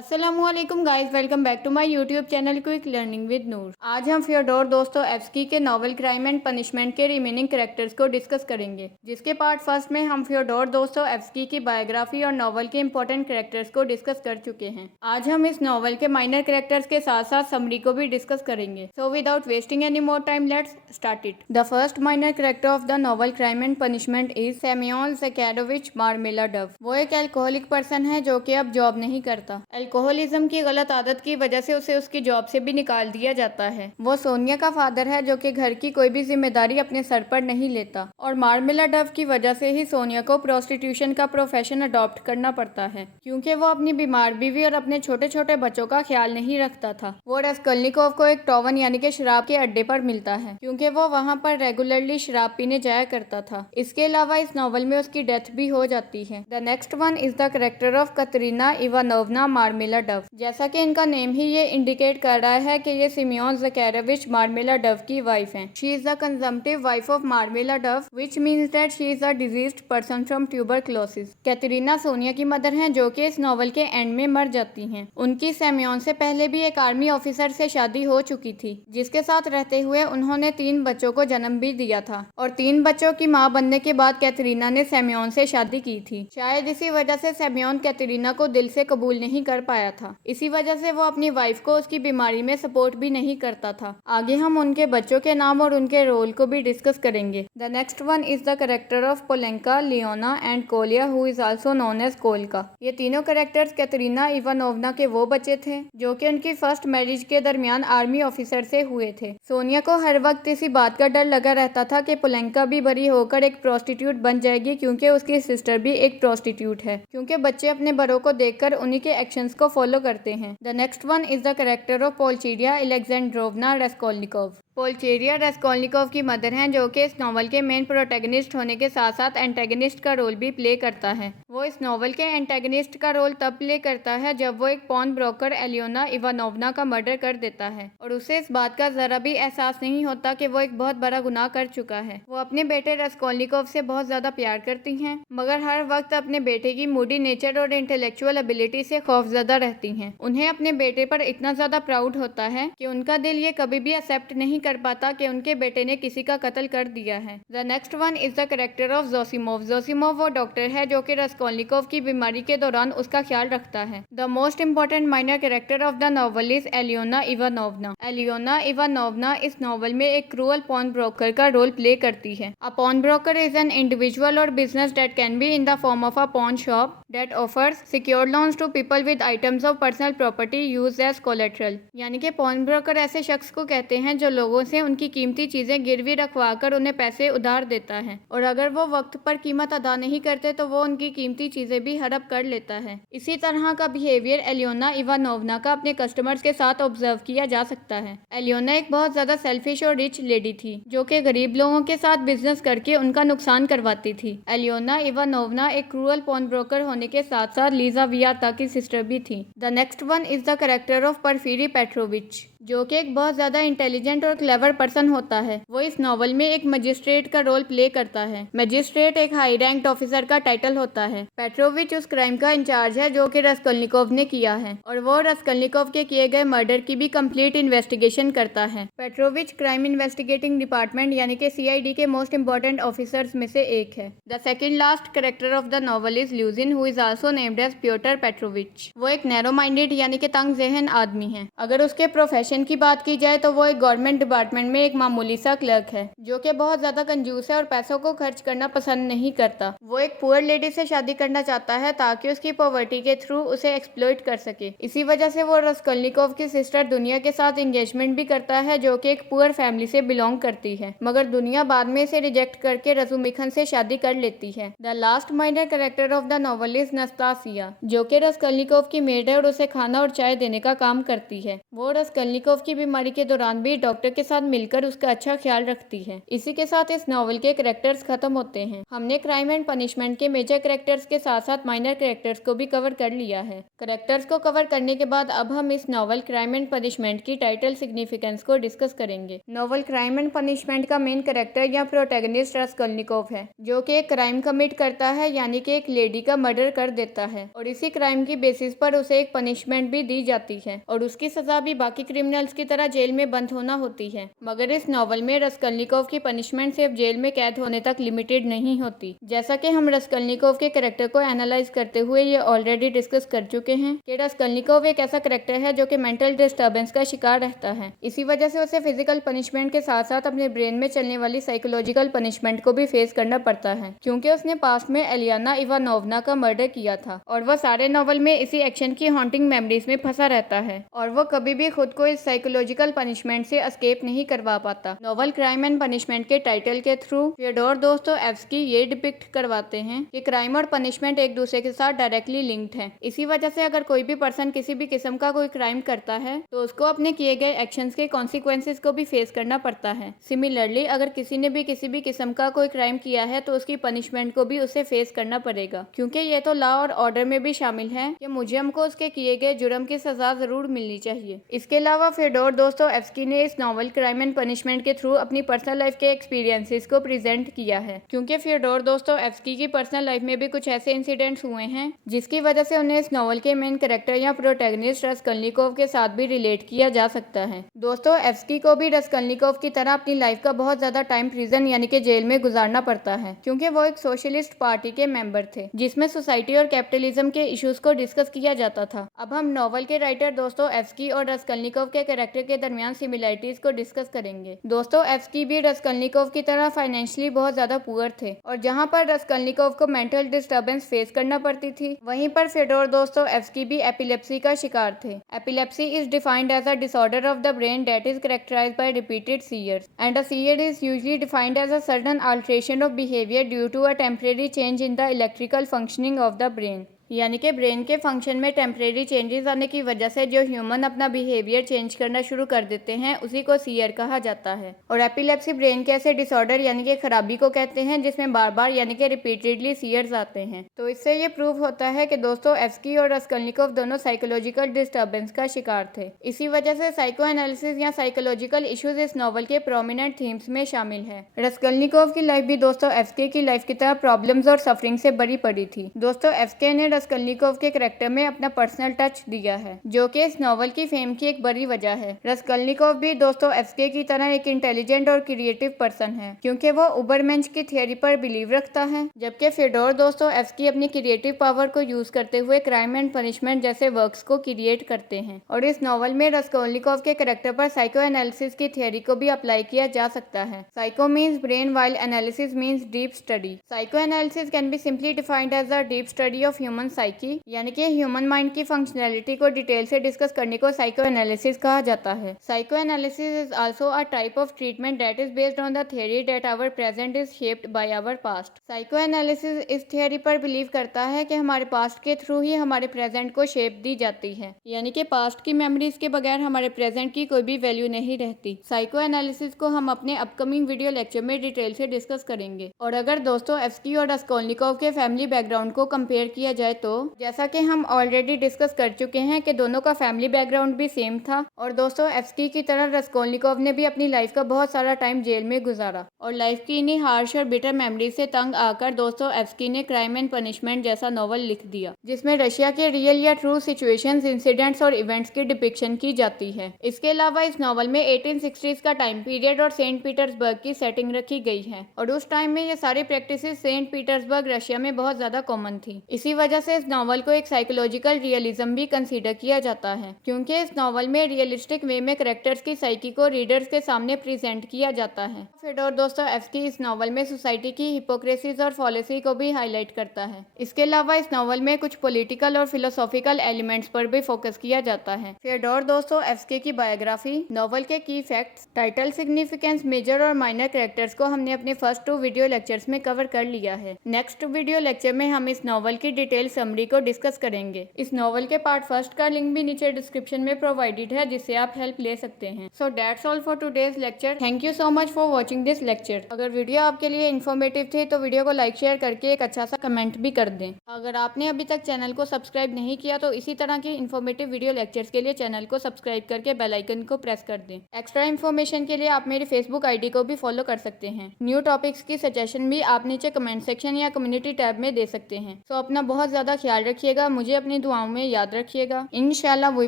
अस्सलामुअलैकुम guys, welcome back to my YouTube channel quick learning with Noor. आज हम Fyodor Dostoevsky के नॉवल क्राइम एंड पनिशमेंट के remaining characters को डिस्कस करेंगे, जिसके पार्ट फर्स्ट में हम फ्योडोर दोस्तोयेव्स्की की बायोग्राफी और नॉवल के इंपॉर्टेंट कैरेक्टर्स को डिस्कस कर चुके हैं। आज हम इस नॉवल के माइनर कैरेक्टर्स के साथ साथ समरी को भी डिस्कस करेंगे। So without wasting any more time, let's start it. The first minor character of the novel crime and punishment is Semyon Zakharovich Marmeladov. वो एक अल्कोहलिक पर्सन है जो कि अब जॉब नहीं करता। अल्कोहलिज्म की गलत आदत की वजह से उसे उसकी जॉब से भी निकाल दिया जाता है। वो सोनिया का फादर है जो कि घर की कोई भी जिम्मेदारी अपने सर पर नहीं लेता, और मार्मेलाडोव की वजह से ही सोनिया को प्रोस्टिट्यूशन का प्रोफेशन अडॉप्ट करना पड़ता है, क्योंकि वो अपनी बीमार बीवी और अपने छोटे छोटे बच्चों का ख्याल नहीं रखता था। वो रस्कल्निकोव को एक टॉवन यानी कि शराब के अड्डे पर मिलता है, क्योंकि वो वहाँ पर रेगुलरली शराब पीने जाया करता था। इसके अलावा इस नॉवल में उसकी डेथ भी हो जाती है। The next one is the character of Katerina Ivanovna Marmeladov. जैसा कि इनका नेम ही ये इंडिकेट कर रहा है कि ये सिमियोन ज़ाचारोविच मार्मेलाडोव की वाइफ हैं। She is the consumptive wife of Marmeladov, which means that she is a diseased person from tuberculosis. Katerina Sonya की मदर हैं जो कि इस नॉवल के एंड में मर जाती हैं। उनकी सेमियोन से पहले भी एक आर्मी ऑफिसर से शादी हो चुकी थी, जिसके साथ रहते हुए उन्होंने 3 बच्चों को जन्म भी दिया था, और 3 बच्चों की मां बनने के बाद कैटरीना ने सेमियोन से शादी की थी। शायद इसी वजह से सेमियोन कैटरीना को दिल से कबूल नहीं कर पाया था। इसी वजह से वो अपनी वाइफ को उसकी बीमारी में सपोर्ट भी नहीं करता था। आगे हम उनके बच्चों के नाम और उनके रोल को भी डिस्कस करेंगे। The next one is the character of Polenka, Lyona and Kolya, who is also known as Kolka. ये तीनों कैरेक्टर्स कैटरीना इवानोवना के वो बच्चे थे जो कि उनकी फर्स्ट मैरिज के दरमियान आर्मी ऑफिसर से हुए थे। सोनिया को हर वक्त इसी बात का डर लगा रहता था कि पोलेंका भी बड़ी होकर एक प्रोस्टिट्यूट बन जाएगी, क्योंकि उसकी सिस्टर भी एक प्रोस्टिट्यूट है, क्योंकि बच्चे अपने बड़ों को देखकर उन्हीं के एक्शंस को फॉलो करते हैं। The next one is the character of Pulcheria Alexandrovna Raskolnikov. Pulcheria Raskolnikov की मदर हैं जो कि इस नॉवल के मेन प्रोटैगनिस्ट होने के साथ साथ एंटेगनिस्ट का रोल भी प्ले करता है। वो इस नॉवल के एंटेगनिस्ट का रोल तब प्ले करता है जब वो एक पॉन ब्रोकर एलियोना इवानोवना का मर्डर कर देता है, और उसे इस बात का जरा भी एहसास नहीं होता कि वो एक बहुत बड़ा गुनाह कर चुका है। वो अपने बेटे रास्कोल्निकोव से बहुत ज्यादा प्यार करती हैं, मगर हर वक्त अपने बेटे की मूडी नेचर और इंटेलेक्चुअल एबिलिटी से खौफजदा रहती हैं। उन्हें अपने बेटे पर इतना ज्यादा प्राउड होता है कि उनका दिल ये कभी भी एक्सेप्ट नहीं कर पाता कि उनके बेटे ने किसी का कत्ल कर दिया है। The next one is the character of Zossimov. Zossimov वो डॉक्टर है जो कि रास्कोल्निकोव की बीमारी के दौरान उसका ख्याल रखता है। The most important minor character of the novel is Alyona Ivanovna. Alyona Ivanovna इस नॉवल में एक क्रूअल पॉन ब्रोकर का रोल प्ले करती है। A pawn broker is an individual or business that can be in the form of a pawn shop that offers secured loans to people with items of personal property used as collateral। यानी कि pawn broker ऐसे शख्स को कहते हैं जो लोगों से उनकी कीमती चीजें गिरवी रखवाकर उन्हें पैसे उधार देता है, और अगर वो वक्त पर कीमत अदा नहीं करते तो वो उनकी कीमती चीजें भी हड़प कर लेता है। इसी तरह का बिहेवियर एलियोना इवानोवना का अपने कस्टमर्स के साथ ऑब्जर्व किया जा सकता है। एलियोना एक बहुत ज्यादा सेल्फिश और रिच लेडी थी जो कि गरीब लोगों के साथ बिजनेस करके उनका नुकसान करवाती थी। एलियोना इवानोवना एक क्रूअल पॉन ब्रोकर होने के साथ साथ लीजा वियाता की सिस्टर भी थी। The next one is the character of Porfiry Petrovich, जो कि एक बहुत ज्यादा इंटेलिजेंट और क्लेवर पर्सन होता है। वो इस नॉवल में एक मजिस्ट्रेट का रोल प्ले करता है। मजिस्ट्रेट एक हाई रैंक्ड ऑफिसर का टाइटल होता है। पेट्रोविच उस क्राइम का इंचार्ज है जो कि रास्कोल्निकोव ने किया है, और वो रास्कोल्निकोव के किए गए मर्डर की भी कंप्लीट इन्वेस्टिगेशन करता है। पेट्रोविच क्राइम इन्वेस्टिगेटिंग डिपार्टमेंट यानी कि CID के मोस्ट इंपॉर्टेंट ऑफिसर्स में से एक है। The second last character of the novel is Luzhin, who is also named as Pyotr Petrovich. वो एक नैरो माइंडेड यानी कि तंग ज़हन आदमी है। अगर उसके प्रोफेशन की बात की जाए तो वो एक गवर्नमेंट डिपार्टमेंट में एक मामूली सा क्लर्क है जो कि बहुत ज्यादा कंजूस है और पैसों को खर्च करना पसंद नहीं करता। वो एक पुअर लेडी से शादी करना चाहता है ताकि उसकी पॉवर्टी के थ्रू उसे एक्सप्लॉइट कर सके। इसी वजह से वो रास्कोल्निकोव की सिस्टर दुनिया के साथ एंगेजमेंट भी करता है जो कि एक पुअर फैमिली से बिलोंग करती है, मगर दुनिया बाद में इसे रिजेक्ट करके रजुमिखन से शादी कर लेती है। The last minor character of the novel is Nastasya, जो कि रास्कोल्निकोव की मेड है और उसे खाना और चाय देने का काम करती है। वो रास्कोल्निकोव की बीमारी के दौरान भी डॉक्टर के साथ मिलकर उसका अच्छा ख्याल रखती है। इसी के साथ इस नॉवल के कैरेक्टर्स खत्म होते हैं। हमने क्राइम एंड पनिशमेंट के मेजर कैरेक्टर्स के साथ साथ माइनर कैरेक्टर्स को भी कवर कर लिया है। कैरेक्टर्स को कवर करने के बाद अब हम इस नॉवल क्राइम एंड पनिशमेंट की टाइटल सिग्निफिकेंस को डिस्कस करेंगे। नॉवल क्राइम एंड पनिशमेंट का मेन कैरेक्टर या प्रोटैगनिस्ट रास्कोल्निकोव है, जो कि एक क्राइम कमिट करता है, यानी कि एक लेडी का मर्डर कर देता है और इसी क्राइम की बेसिस पर उसे एक पनिशमेंट भी दी जाती है और उसकी सजा भी बाकी क्रिमिनल्स की तरह जेल में बंद होना होती है। मगर इस नॉवल में रास्कोल्निकोव की पनिशमेंट सिर्फ जेल में कैद होने तक लिमिटेड नहीं होती। जैसा कि हम रास्कोल्निकोव के कैरेक्टर को एनालाइज करते हुए ये ऑलरेडी डिस्कस कर चुके हैं कि रास्कोल्निकोव एक ऐसा कैरेक्टर है जो कि मेंटल डिस्टर्बेंस का शिकार रहता है। इसी वजह से उसे फिजिकल पनिशमेंट के साथ साथ अपने ब्रेन में चलने वाली साइकोलॉजिकल पनिशमेंट को भी फेस करना पड़ता है, क्योंकि उसने पास्ट में एलियाना इवानोवना का मर्डर किया था और वह सारे नॉवल में इसी एक्शन की हॉन्टिंग मेमोरीज में फंसा रहता है और वो कभी भी खुद को इस साइकोलॉजिकल पनिशमेंट से एस्केप नहीं करवा पाता। नॉवल क्राइम एंड पनिशमेंट के टाइटल के थ्रू फ्योडोर दोस्तोयेव्स्की ये डिपिक्ट करवाते हैं कि क्राइम और पनिशमेंट एक दूसरे के साथ डायरेक्टली लिंक्ड है। इसी वजह से अगर कोई भी पर्सन किसी भी किस्म का कोई क्राइम करता है तो उसको अपने किए गए एक्शंस के कॉन्सिक्वेंसेस को भी फेस करना पड़ता है। सिमिलरली अगर किसी ने भी किसी भी किस्म का कोई क्राइम किया है तो उसकी पनिशमेंट को भी उसे फेस करना पड़ेगा, क्योंकि ये तो लॉ और ऑर्डर में भी शामिल है कि मुजरिम को उसके किए गए जुर्म की सजा जरूर मिलनी चाहिए। इसके अलावा फ्योडोर दोस्तोयेव्स्की ने इस नॉवल क्राइम एंड पनिशमेंट के थ्रू अपनी पर्सनल लाइफ के एक्सपीरियंसेस को प्रेजेंट किया है, क्योंकि फ्योडोर दोस्तोयेव्स्की की पर्सनल लाइफ में भी कुछ ऐसे इंसिडेंट्स हुए हैं जिसकी वजह से उन्हें इस नॉवल के मेन कैरेक्टर या प्रोटैगनिस्ट रास्कोल्निकोव के साथ भी रिलेट किया जा सकता है। दोस्तोयेव्स्की को भी रास्कोल्निकोव की तरह अपनी लाइफ का बहुत ज्यादा टाइम प्रिजन यानी कि जेल में गुजारना पड़ता है, क्योंकि वो एक सोशलिस्ट पार्टी के मेंबर थे जिसमें सोसाइटी और कैपिटलिज्म के इश्यूज को डिस्कस किया जाता था। अब हम नॉवल के राइटर दोस्तोयेव्स्की और रास्कोल्निकोव के कैरेक्टर के दरमियान सिमिलरिटीज को डिस्कस करेंगे। दोस्तोयेव्स्की भी रास्कोल्निकोव की तरह फाइनेंशियली बहुत ज्यादा पुअर थे और जहां पर रास्कोल्निकोव को मेंटल डिस्टर्बेंस फेस करना पड़ती थी, वहीं पर फ्योडोर दोस्तोयेव्स्की भी एपिलेप्सी का शिकार थे। Epilepsy is defined as a disorder of the brain that is characterised by repeated seizures and a seizure is usually defined as a sudden alteration of behaviour due to a temporary change in the electrical functioning of the brain, यानी कि brain के function में temporary changes आने की वजह से जो human अपना बिहेवियर चेंज करना शुरू कर देते हैं उसी को सीयर कहा जाता है। और एपिलेप्सी ब्रेन के ऐसे डिसऑर्डर यानी कि खराबी को कहते हैं जिसमें बार बार यानी कि रिपीटेडली सीयर्स आते हैं। तो इससे ये प्रूव होता है कि दोस्तोयेव्स्की और रास्कोल्निकोव दोनों साइकोलॉजिकल डिस्टर्बेंस का शिकार थे। इसी वजह से साइको एनालिसिस या साइकोलॉजिकल इश्यूज इस नॉवल के प्रोमिनेंट थीम्स में शामिल है। रास्कोल्निकोव की लाइफ भी दोस्तोयेव्स्की की लाइफ की तरह प्रॉब्लम्स और सफरिंग से भरी पड़ी थी। दोस्तोयेव्स्की ने रास्कोल्निकोव के कैरेक्टर में अपना पर्सनल टच दिया है, जो कि इस नॉवल की फेम की एक बड़ी वजह है। रास्कोल्निकोव भी दोस्तोयेव्स्की की तरह एक इंटेलिजेंट और क्रिएटिव पर्सन है, क्योंकि वो उबरमेंश की थियोरी पर बिलीव रखता है, जबकि फ्योडोर दोस्तोयेव्स्की अपनी क्रिएटिव पावर को यूज करते हुए क्राइम एंड पनिशमेंट जैसे वर्क्स को क्रिएट करते हैं। और इस नॉवल में रास्कोल्निकोव के कैरेक्टर पर साइको एनालिसिस की थियोरी को भी अप्लाई किया जा सकता है। Psycho means brain while analysis means deep study. Psychoanalysis can be simply defined as a deep study of human psyche, यानी कि ह्यूमन माइंड की फंक्शनैलिटी को डिटेल से डिस्कस करने को साइको एनालिसिस कहा जाता है। Psychoanalysis is also a type of treatment that is based on the theory that our present is shaped by our past. Psychoanalysis इस theory पर बिलीव करता है कि हमारे पास्ट के थ्रू ही हमारे प्रेजेंट को शेप दी जाती है, यानी कि पास्ट की मेमोरीज के बगैर हमारे प्रेजेंट की कोई भी वैल्यू नहीं रहती। साइको एनालिसिस को हम अपने अपकमिंग वीडियो लेक्चर में डिटेल से डिस्कस करेंगे। और अगर दोस्तोयेव्स्की और रास्कोल्निकोव के फैमिली बैकग्राउंड को कंपेयर किया जाए तो जैसा कि हम ऑलरेडी डिस्कस कर चुके हैं कि दोनों का फैमिली बैकग्राउंड भी सेम था और दोस्तोयेव्स्की की तरह रास्कोल्निकोव ने भी अपनी लाइफ का बहुत सारा टाइम जेल में गुजारा और लाइफ की इन्हीं हार्श और बिटर मेमोरी से तंग आकर दोस्तोयेव्स्की ने क्राइम एंड पनिशमेंट जैसा नॉवल लिख दिया, जिसमें रशिया के रियल या ट्रू सिचुएशंस, इंसिडेंट्स और इवेंट्स की डिपिक्शन की जाती है। इसके अलावा इस नॉवल में 1860s का टाइम पीरियड और सेंट पीटर्सबर्ग की सेटिंग रखी गई है और उस टाइम में ये सारी प्रैक्टिसेस सेंट पीटर्सबर्ग रशिया में बहुत ज्यादा कॉमन थी। इसी वजह से इस नॉवल को एक साइकोलॉजिकल रियलिज्म भी कंसीडर किया जाता है, क्योंकि इस नॉवल में रियलिस्टिक वे में कैरेक्टर्स की साइकी को रीडर्स के सामने प्रेजेंट किया जाता है। फ्योडोर दोस्तोयेव्स्की इस नॉवल में सोसाइटी की हिपोक्रेसीज और पॉलिसी को भी हाईलाइट करता है। इसके अलावा इस नॉवल में कुछ पॉलिटिकल और फिलोसॉफिकल एलिमेंट्स पर भी फोकस किया जाता है। फ्योडोर दोस्तोयेव्स्की की बायोग्राफी, नॉवल के की फैक्ट्स, टाइटल, सिग्निफिकेंस, मेजर और माइनर कैरेक्टर्स को हमने अपने फर्स्ट 2 वीडियो लेक्चर्स में कवर कर लिया है। नेक्स्ट वीडियो लेक्चर में हम इस नॉवल की डिटेल समरी को डिस्कस करेंगे। इस नॉवल के पार्ट फर्स्ट का लिंक भी नीचे डिस्क्रिप्शन में प्रोवाइडेड है, जिससे आप हेल्प ले सकते हैं। So that's all for today's lecture. Thank you so much for watching this lecture. अगर वीडियो आपके लिए इन्फॉर्मेटिव थी तो वीडियो को लाइक शेयर करके एक अच्छा सा कमेंट भी कर दें। अगर आपने अभी तक चैनल को सब्सक्राइब नहीं किया तो इसी तरह की इन्फॉर्मेटिव वीडियो लेक्चर्स के लिए चैनल को सब्सक्राइब करके बेल आइकन को प्रेस कर दें। एक्स्ट्रा इन्फॉर्मेशन के लिए आप मेरी फेसबुक आईडी को भी फॉलो कर सकते हैं। न्यू टॉपिक्स की सजेशन भी आप नीचे कमेंट सेक्शन या कम्युनिटी टैब में दे सकते हैं। तो अपना बहुत ज़्यादा ख्याल रखिएगा, मुझे अपनी दुआओं में याद रखिएगा। इंशाल्लाह we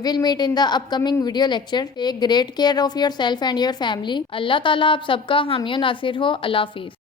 will meet in the upcoming video lecture. Take great care of yourself and your family. अल्लाह ताला आप सबका हामी नासिर हो। अल्लाह हाफिज़।